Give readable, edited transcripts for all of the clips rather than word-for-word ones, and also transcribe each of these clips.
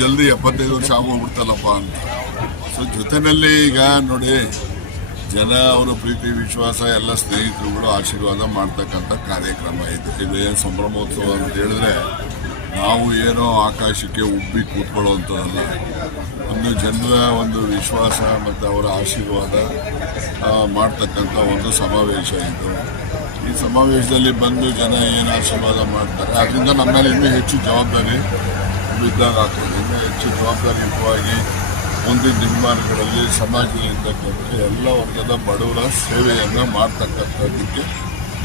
ಜಲ್ದಿ 75 ವರ್ಷ ಆಗೋಗ್ಬಿಡ್ತಲ್ಲಪ್ಪ ಅಂತ. ಸೊ ಜೊತೆಯಲ್ಲಿ ಈಗ ನೋಡಿ, ಜನ ಅವರ ಪ್ರೀತಿ ವಿಶ್ವಾಸ ಎಲ್ಲ ಸ್ನೇಹಿತರುಗಳು ಆಶೀರ್ವಾದ ಮಾಡ್ತಕ್ಕಂಥ ಕಾರ್ಯಕ್ರಮ ಇದು. ಇದೇನು ಸಂಭ್ರಮೋತ್ಸವ ಅಂತ ಹೇಳಿದ್ರೆ ನಾವು ಏನೋ ಆಕಾಶಕ್ಕೆ ಉಬ್ಬಿ ಕೂತ್ಕೊಳ್ಳುವಂಥದ್ದಲ್ಲ. ಒಂದು ಜನರ ಒಂದು ವಿಶ್ವಾಸ ಮತ್ತು ಅವರ ಆಶೀರ್ವಾದ ಮಾಡ್ತಕ್ಕಂಥ ಒಂದು ಸಮಾವೇಶ ಇದು. ಈ ಸಮಾವೇಶದಲ್ಲಿ ಬಂದು ಜನ ಏನು ಆಶೀರ್ವಾದ ಮಾಡ್ತಾರೆ, ಅದರಿಂದ ನಮ್ಮ ಮೇಲೆ ಇನ್ನೂ ಹೆಚ್ಚು ಜವಾಬ್ದಾರಿ ಬಿದ್ದಾಗ ಆಗ್ತದೆ. ಇನ್ನೂ ಹೆಚ್ಚು ಜವಾಬ್ದಾರಿಯುತವಾಗಿ ಮುಂದಿನ ದಿನಮಾನಗಳಲ್ಲಿ ಸಮಾಜದಲ್ಲಿ ಇರ್ತಕ್ಕಂಥ ಎಲ್ಲ ವರ್ಗದ ಬಡವರ ಸೇವೆಯನ್ನು ಮಾಡ್ತಕ್ಕಂಥದ್ದಕ್ಕೆ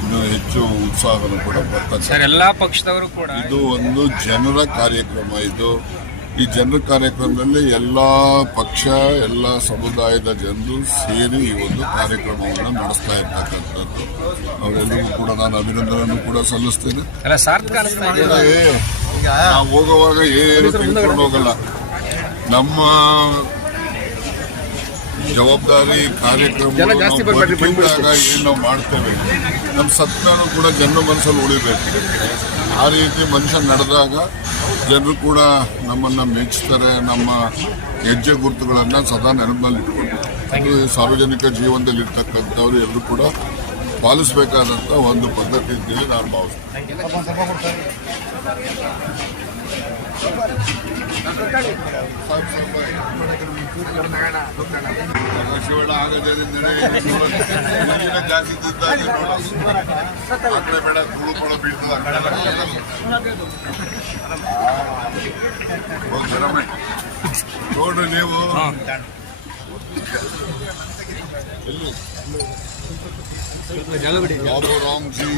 ಇನ್ನೂ ಹೆಚ್ಚು ಉತ್ಸಾಹವನ್ನು ಕೂಡ ಬರ್ತದೆ. ಎಲ್ಲ ಪಕ್ಷದವರು ಕೂಡ ಇದು ಒಂದು ಜನರ ಕಾರ್ಯಕ್ರಮ. ಈ ಜನರ ಕಾರ್ಯಕ್ರಮದಲ್ಲಿ ಎಲ್ಲ ಪಕ್ಷ ಎಲ್ಲ ಸಮುದಾಯದ ಜನರು ಸೇರಿ ಈ ಒಂದು ಕಾರ್ಯಕ್ರಮವನ್ನು ನಡೆಸ್ತಾ ಇರ್ತಕ್ಕಂಥದ್ದು. ಅವರೆಲ್ಲರಿಗೂ ಕೂಡ ನಾನು ಅಭಿನಂದನೆಯನ್ನು ಕೂಡ ಸಲ್ಲಿಸ್ತೇನೆ. ನಾವು ಹೋಗುವಾಗ ಏನು ತಿಳ್ಕೊಂಡು ಹೋಗಲ್ಲ. ನಮ್ಮ ಜವಾಬ್ದಾರಿ ಕಾರ್ಯಕ್ರಮದಾಗ ಏನು ನಾವು ಮಾಡ್ತೇವೆ, ನಮ್ಮ ಸತ್ಯನೂ ಕೂಡ ಜನರ ಮನಸ್ಸಲ್ಲಿ ಉಳಿಬೇಕು. ಆ ರೀತಿ ಮನುಷ್ಯ ನಡೆದಾಗ ಜನರು ಕೂಡ ನಮ್ಮನ್ನು ಮೆಚ್ಚುತ್ತಾರೆ. ನಮ್ಮ ಹೆಜ್ಜೆ ಗುರುತುಗಳನ್ನು ಸದಾ ನೆನಪಿನಲ್ಲಿ ಇಟ್ಕೊಂಡು ಸಾರ್ವಜನಿಕ ಜೀವನದಲ್ಲಿ ಇರ್ತಕ್ಕಂಥವ್ರು ಎಲ್ಲರೂ ಕೂಡ ಪಾಲಿಸಬೇಕಾದಂಥ ಒಂದು ಪದ್ಧತಿ ಅಂತೇಳಿ ನಾನು ಭಾವಿಸ್ತೇನೆ. ಶಿವಣ್ಣ ಆಗದೇನೆ ಜಾಸ್ತಿ ಬೇಡ ತುಳುಕೊಳ್ಳೋ ಬೀಳ್ತದ ನೋಡ್ರಿ ನೀವು ರಾಮ್ ಜಿ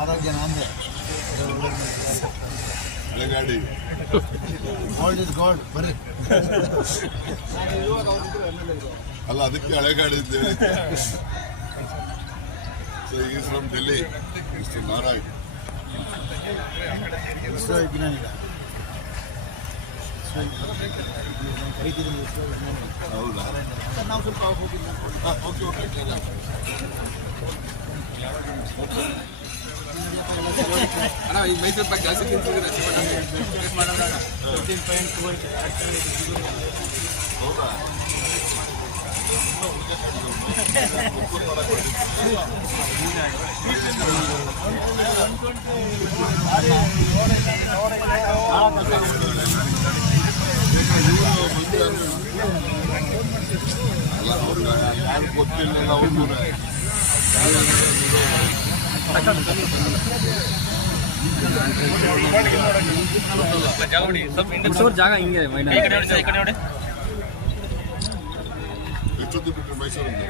ಆರೋಗ್ಯ ನಂದೆ ಗಾಡಿ ಗೋಲ್ಡ್ ಇಸ್ ಗೋಲ್ಡ್ ಬರೀ ಅಲ್ಲ, ಅದಕ್ಕೆ ಹಳೆ ಗಾಡಿ ಇದ್ದೇವೆ. So is from Delhi, mister Narayan. ಹೌದಾ? ನಾವು ಸ್ವಲ್ಪ ಹೋಗಿಲ್ಲ. Okay okay. ಈ ಮೈಸೂರು ಪಾಕ್ ಜಾಸ್ತಿ ತಿಂತಿದ್ರೆ ಹೌದಾ? ಯಾರು ಗೊತ್ತಿಲ್ಲ ನಾವು ಜಾಗ ಹಿಂಗೆ ಎಷ್ಟೊತ್ತು ಬಿಟ್ಟರೆ ಮೈಸೂರಿಂದ